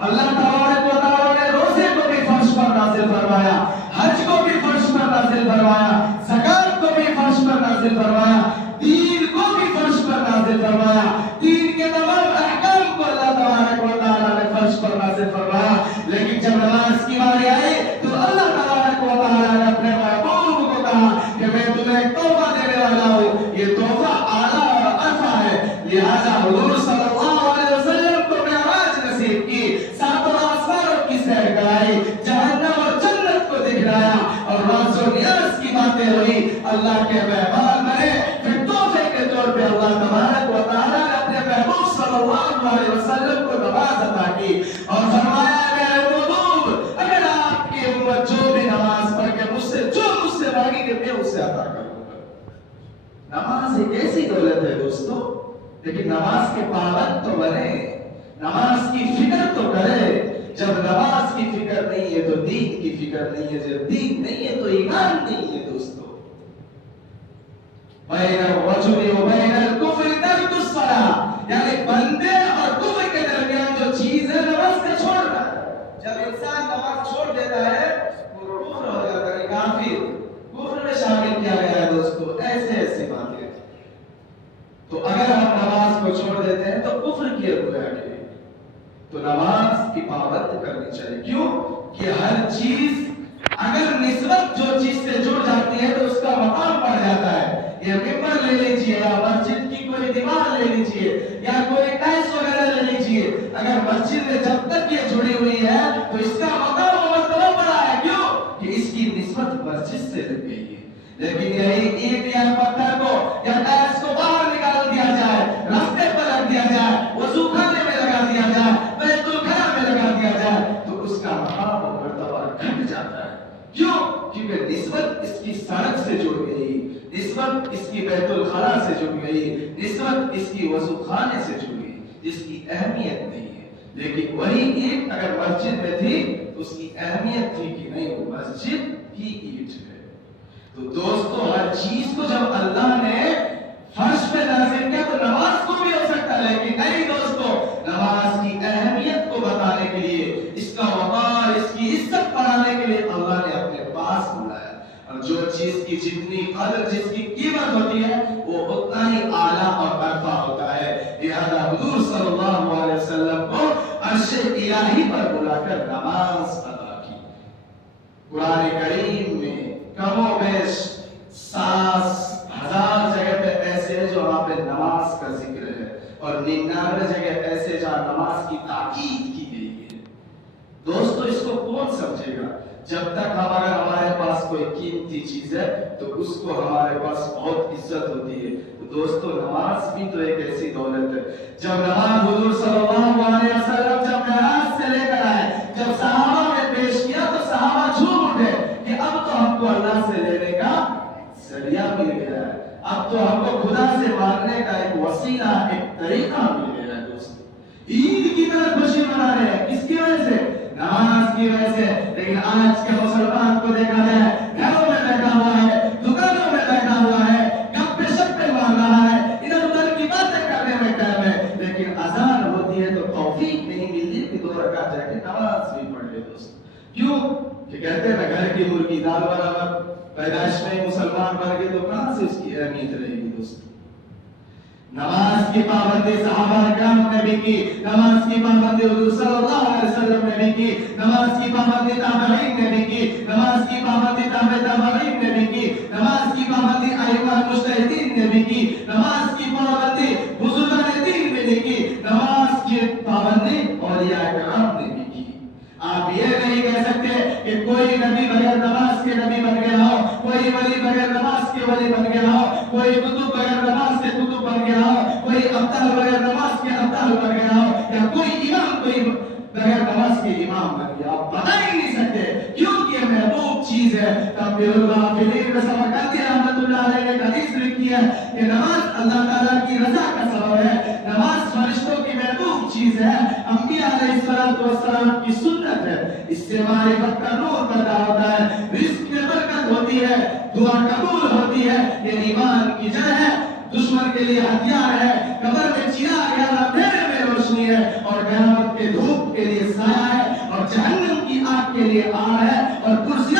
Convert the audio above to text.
اللہ تبارک و تعالیٰ نے روزے کو بھی فرض پر نازل فرمایا، حج کو بھی فرض پر نازل فرمایا، زکات کو بھی فرض پر نازل فرمایا، دین کو بھی فرض پر نازل فرمایا، دین کے تمام احکام کو اللہ تبارک و تعالیٰ نے فرض پر نازل فرمایا۔ لیکن جب نماز کی باری آئی تو اللہ تبارک و تعالیٰ نے اپنے محبوب کو کہا کہ میں تمہیں ایک تحفہ دینے والا ہوں، یہ تحفہ اعلیٰ اور ارفع ہے، لہذا حضور صلی اللہ علیہ وسلم کو معراج نصیب کی، ساتوں آسمانوں کی سیر کرائی، جہنم اور جنت کو دکھلایا اور راز و نیاز کی باتیں ہوئی، اللہ کے مہمان بنے۔ پھر تحفے کے طور پہ اللہ تبارک و تعالیٰ نے اپنے محبوب صلی اللہ علیہ وسلم کو نماز عطا کی اور فرمایا میرے محبوب اگر آپ کی امت جو بھی نماز پڑھ کے مجھ سے مانگے کہ میں اسے عطا کروں گا۔ نماز ایک ایسی دولت ہے دوستو، لیکن نماز کے پابند تو بنے، نماز کی فکر تو کرے۔ جب نماز کی فکر نہیں ہے تو دین کی فکر نہیں ہے، جب دین نہیں ہے تو ایمان نہیں ہے دوستو۔ بین الرجل و بین الکفر ترک الصلاۃ، یعنی بندے اور کفر کے درمیان جو چیز ہے نماز کا چھوڑنا ہے۔ جب انسان نماز چھوڑ دیتا ہے وہ کفر ہو جاتا ہے، کافر، کفر میں شامل کیا گیا ہے دوستو۔ ایسے باتیں، تو اگر ہم نماز کو چھوڑ دیتے ہیں تو کفر کی اگویائی ہے، تو نماز کی پابند کرنی چاہیے۔ کیوں کہ ہر چیز اگر نسبت جو چیز سے جڑ جاتی ہے تو اس کا مقام بڑھ جاتا ہے۔ یہ ممبر لے لیجیے یا مسجد کی کوئی دیوار لے لیجیے یا کوئی ٹائلس وغیرہ لے لیجیے، اگر مسجد میں جب تک یہ جڑی ہوئی ہے تو اس کا مقام و مرتبہ بڑا ہے۔ کیوں کہ اس کی نسبت مسجد سے لگ گئی ہے۔ لیکن یہی اینٹ یا پتھر کو یا ٹائلس کو باہر نکال دیا جائے، راستے پر رکھ دیا جائے، وضو خانے میں لگا دیا جائے، بیت الخلا میں لگا دیا جائے تو اس کا مقام و مرتبہ گھٹ جاتا ہے۔ کیوں؟ کیونکہ نسبت اس کی سڑک سے جڑ گئی، نسبت اس کی بیت الخلا سے جڑ گئی، نسبت اس کی وضو خانے سے جڑ گئی، جس کی اہمیت نہیں ہے۔ لیکن وہی اینٹ اگر مسجد میں تھی تو اس کی اہمیت تھی کہ نہیں، وہ مسجد کی اینٹ ہے۔ تو دوستو ہر چیز کو جب اللہ نے فرش پہ نازل کیا تو نماز کو بھی ہو سکتا ہے، لیکن نہیں دوستو، نماز کی اہمیت کو بتانے کے لیے، اس کا وقار، اس کی عزت بڑھانے کے لیے اللہ نے اپنے پاس بلایا۔ اور جو چیز کی جتنی قدر، جس کی قیمت ہوتی ہے وہ اتنا ہی اعلیٰ اور ارفع ہوتا ہے۔ لہذا حضور صلی اللہ علیہ وسلم کو عرش الہی پر بلا کر نماز ادا کی۔ قرآن کریم میں کم و بیش 7,000 جگہ پہ ایسے ہے جو وہاں پہ نماز کا ذکر ہے، اور 99 جگہ ایسے جہاں نماز کی تاکید کی گئی ہے۔ دوستو اس کو کون سمجھے گا؟ جب تک ہمارے پاس کوئی قیمتی چیز ہے تو اس کو ہمارے پاس بہت عزت ہوتی ہے۔ تو دوستو نماز بھی تو ایک ایسی دولت ہے۔ جب نماز حضور صلی اللہ علیہ وسلم جب معراج سے لے کر آئے، جب صحابہ نے پیش کیا تو صحابہ جھوم اٹھے کہ اب تو ہم کو اللہ سے لینے کا ذریعہ مل گیا ہے، اب تو ہم کو خدا سے مانگنے کا ایک وسیلہ، ایک طریقہ مل گیا ہے۔ دوستو عید کی طرح خوشی منا رہے ہیں، کس کی وجہ سے؟ نماز کی وجہ سے۔ لیکن آج کے مسلمان کو دیکھا جائے گھروں میں بیٹھا ہوا ہے، دکانوں میں بیٹھا ہوا ہے، گپے شپے مار رہا ہے، ادھر ادھر کی باتیں کرنے میں ٹائم ہے، لیکن اذان ہوتی ہے تو توفیق نہیں ملتی کہ 2 رکعت جا کے نماز بھی پڑھ لے۔ دوست کیوں کہ کہتے ہیں نا گھر کی مرغی دال برابر، پیدائش میں مسلمان بن گئے تو کہاں سے اس کی اہمیت رہے گی۔ دوست نماز کی پابندی صحابہ کرام نے بھی کی، نماز کی پابندی حضور صلی اللہ علیہ وسلم نے بھی کی، نماز کی پابندی تابعین نے بھی کی، نماز کی پابندی تابعین نے بھی کی، نماز کی پابندی ائمہ مجتہدین نے بھی کی، نماز کی پابندی بزرگان دین نے بھی کی، نماز کی پابندی اولیاء کرام نے بھی کی۔ آپ یہ نہیں کہہ سکتے کہ کوئی نبی بغیر نماز کے نبی بن گیا ہو، کوئی ولی بغیر نماز کے ولی بن گیا ہو، کوئی قطب بغیر نماز کے قطب بن گیا ہو، کوئی ابدال بغیر نماز کے ابدال بن گیا ہو، یا کوئی امام کوئی بغیر نماز کے امام بن گیا۔ آپ بتا ہی نہیں سکتے کیونکہ یہ محبوب چیز ہے۔ تنبیہ الغافلین میں سماقاتی رحمت اللہ علیہ نے حدیث لکھی ہے کہ نماز اللہ تعالیٰ کی رضا کا سبب ہے، نماز فرشتوں کی محبوب چیز ہے، انبیاء علیہ السلام کی سنت ہے، اس سے معرفت کا نور پیدا ہوتا ہے، رزق میں برکت ہوتی ہے، دعا قبول ہوتی ہے، یہ ایمان کی جڑ ہے، دشمن کے لیے ہتھیار ہے، قبر میں چراغ ہے، اندھیرے میں روشنی ہے، اور قیامت کے دھوپ کے لیے سایہ آن ہے اور کرسیوں